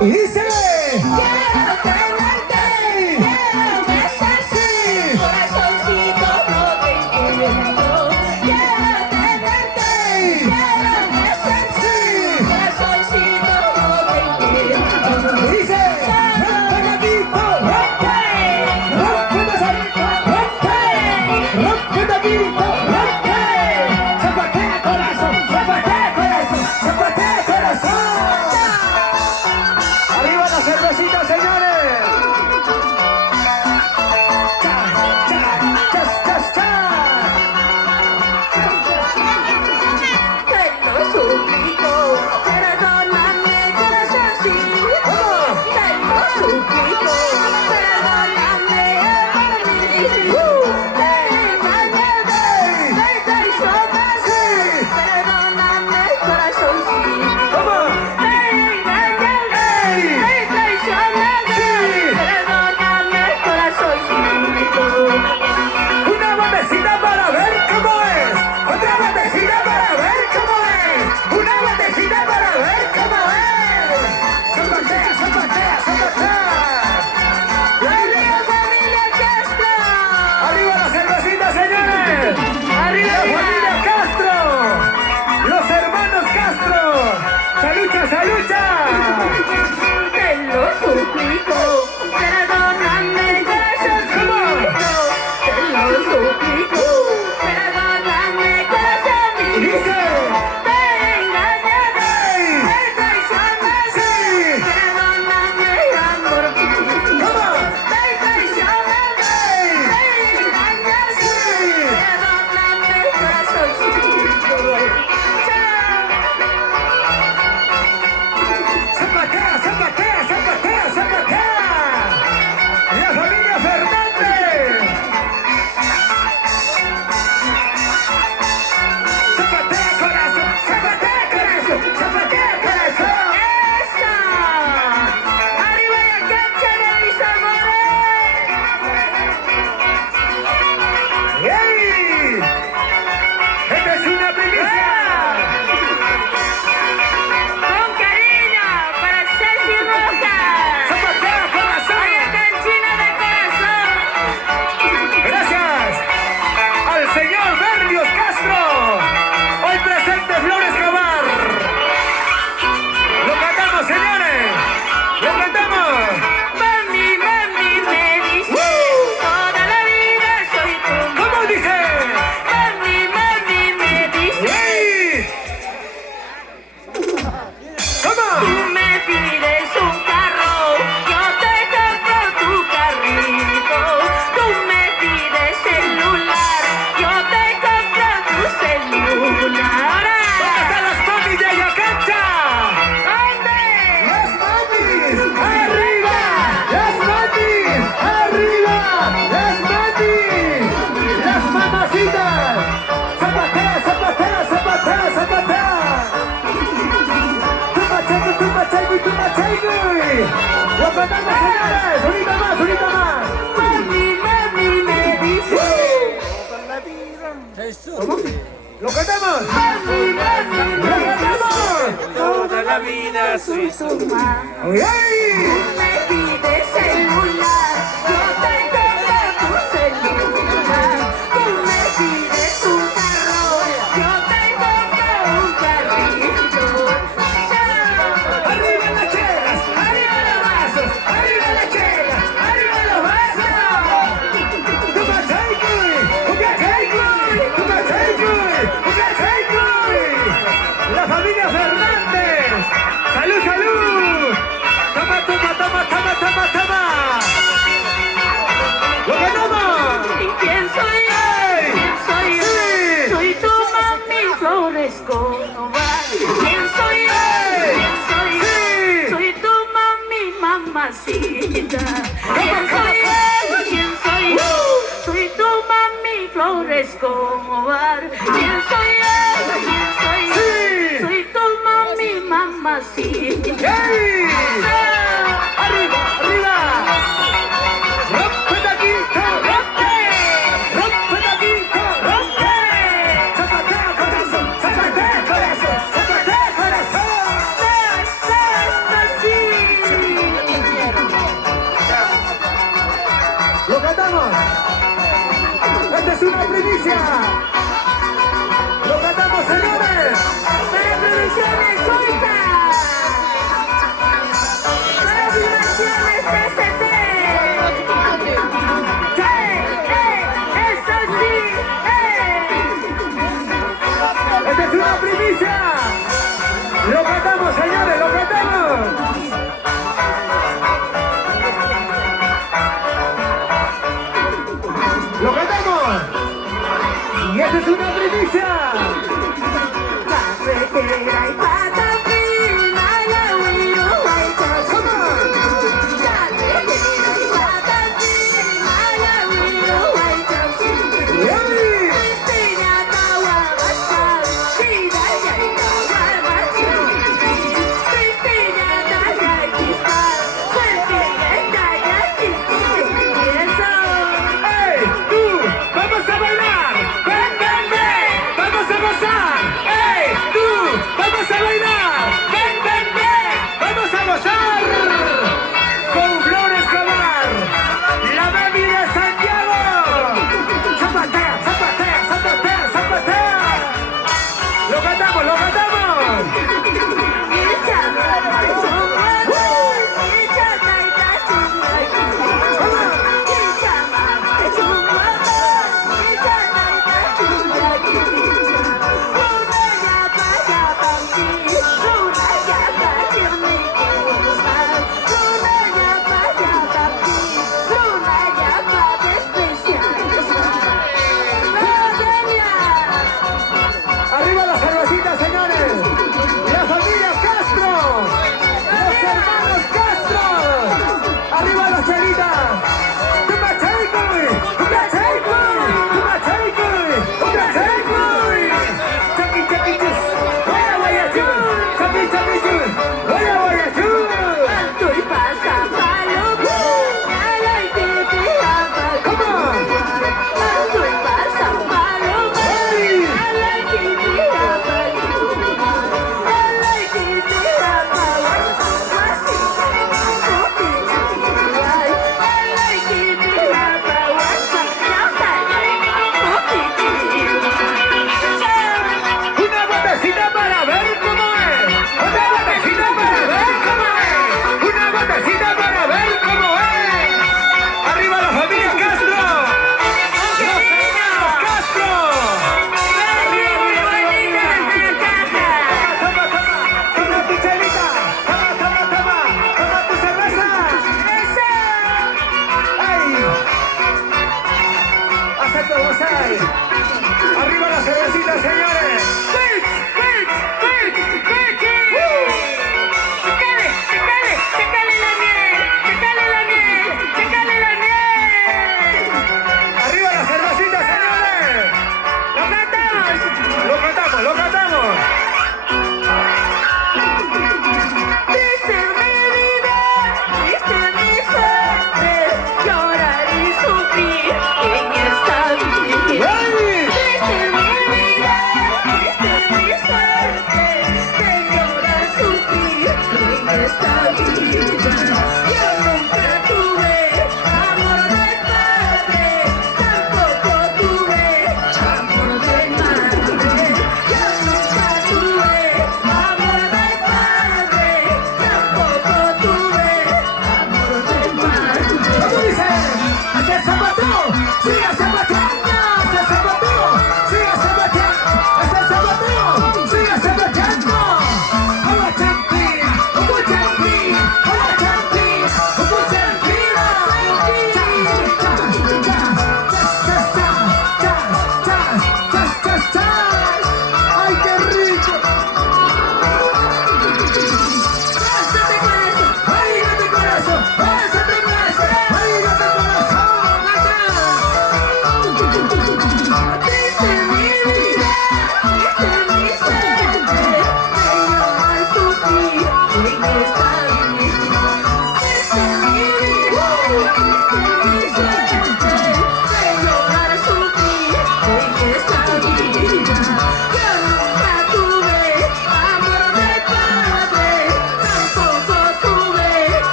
Y dice: quiero tenerte, quiero besarte, corazoncito no te encuentro. Quiero tenerte, quiero besarte, corazoncito no te encuentro. y dice: rompe Daguito, rompe, rompe Daguito, rompe, rompe Daguito, rompe. Zapatea corazón, zapatea corazón, zapatea corazón. Arriba la cervecita, señores. ¿Cómo? ¿Lo cantamos? ¡Lo cantamos! Toda la vida soy tu mamá. ¡Ay, ay! Tú me pides celular, yo te compro tu celular. Tú me pides un carro, yo te compro un carrito. ¡Arriba las chelas! ¡Arriba los vasos! ¡Arriba las chelas! ¡Arriba los vasos! ¡Toma takeaway! ¡Toma takeaway! ¡Toma takeaway! ¡Toma takeaway! ¡La familia Fernández! ¡Salud, salud! ¡Toma, toma, toma, toma, toma, toma! ¡Lo ganamos! ¿Y quién soy yo? ¿Quién soy yo? Sí. Soy tu mami Flores Conovar. ¿Quién soy yo? ¿Quién soy yo? Sí. Soy tu mami mamacita. ¿Quién soy yo? ¿Quién soy yo? Soy tu mami Flores Conovar. ¿Quién soy yo? ¿Quién soy yo? Sí. Soy tu mami mamacita. ¡Ey! ¡Arriba, arriba! ¡Rompe taquito, rompe! ¡Rompe taquito, rompe! ¡Zapatea corazón, zapatea corazón, zapatea corazón! ¡Lo cantamos! ¡Esta es una primicia! ¡Lo cantamos, señores! Para Producciones Solta. Para Filmaciones PCT. Eso sí, ¡Esta es una primicia! ¡Lo cantamos, señores! ¡Lo cantamos! ¡Lo cantamos! ¡Y esta es una primicia! Carretera y patapina, la huiro, ay, ¡Come on! carretera y patapina, la huiro, ay, ¡Ey! Cristina Tawabascal, Sida Yaitawabascal, Cristina Tayakistal, Sueltina Tayakistal. ¡Ey! ¡Tú! ¡Vamos a bailar! ¡Ven, ven, ven! ¡Vamos a gozar! ¡Ey! ¡Tú! ¡Vamos a bailar! ¡Ven, ven, ven! ¡Vamos a gozar! Con Flores Escobar, la mami de Santiago. ¡Zapatea, zapatea, zapatea, zapatea! ¡Lo cantamos, lo cantamos! Thank you.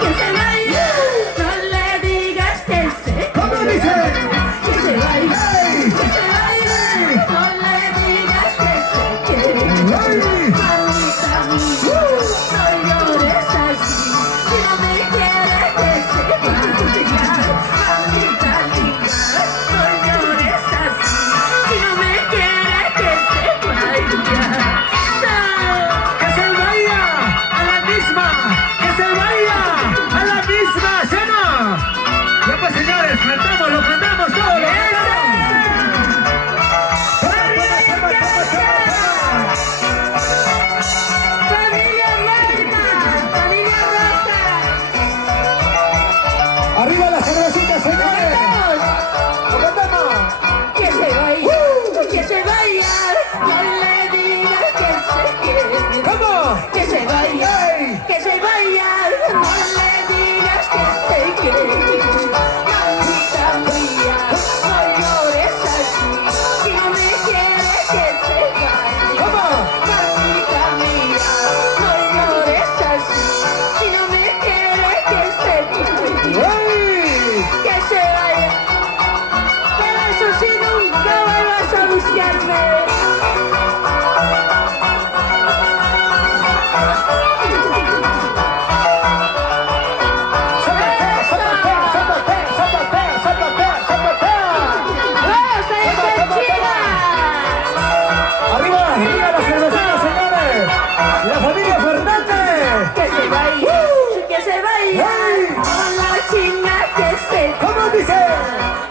que se vaya, no le digas que se ¿Cómo dice? que se vaya, que se vaya, no le digas que se quede. Mamita mía, no llores así, si no me quieres que se vaya. Mamita mía, no llores así, si no me quieres que se vaya. Que se vaya a la misma, que se vaya a la misma cena. Ya pues señores, cantamos, lo cantamos todo, lo cantamos. Familia Marta, familia Roca. Arriba la cervecita, señores. Lo cantamos. Que se vaya, que se vaya, no le digas que se quede. ¿Cómo? Que se vaya, ¡Ey! que se vaya, no le digas que se quede. Mamita mía, no llores así, si no me quieres que se vaya. ¿Cómo? Mamita mía, no llores así, si no me quieres que se vaya. ¡Ey! Que se vaya. Pero eso sí, nunca vuelvas a buscarme. ¡Vamos a esta chica! Arriba, arriba la cervecita, señores. La familia Fernández. Que se vaya, que se vaya. ¡Ey! Con la china que se ¿Cómo dice?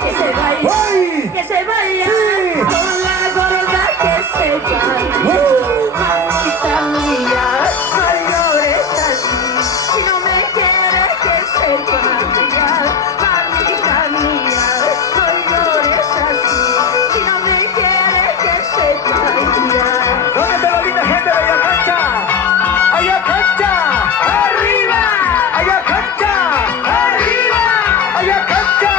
que se vaya, ¡Ey! que se vaya. Sí. Con la gorda que se vaya. Mamita mía, no llores así, si no me quieres que se vaya. Mamita mía, no llores así, si no me quieres que se vaya. ¿Dónde está la linda gente de Ayacancha? ¡Ayacancha! ¡Arriba! ¡Ayacancha! ¡Arriba! ¡Ayacancha!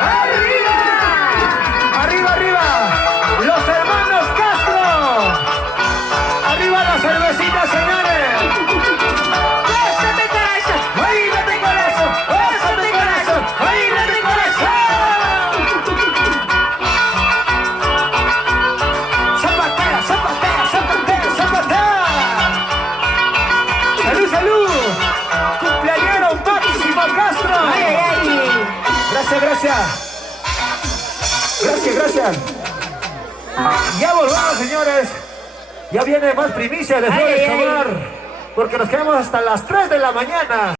¡Arriba! ¡Arriba, arriba! ¡Los hermanos Castro! ¡Arriba la cervecita, señores! ¡Pásame corazón! ¡Bailate corazón! ¡Pásate corazón! ¡Bailate corazón! ¡Zapatea, zapatea, zapatea, zapatea! ¡Salud, salud! ¡Cumpleañero Máximo Castro! ¡Ay, ay, ay! Gracias, gracias. Gracias, gracias. Ya volvamos, señores. Ya viene más primicia de Ay, Flores ay, ay. Tomar. Porque nos quedamos hasta las 3 de la mañana.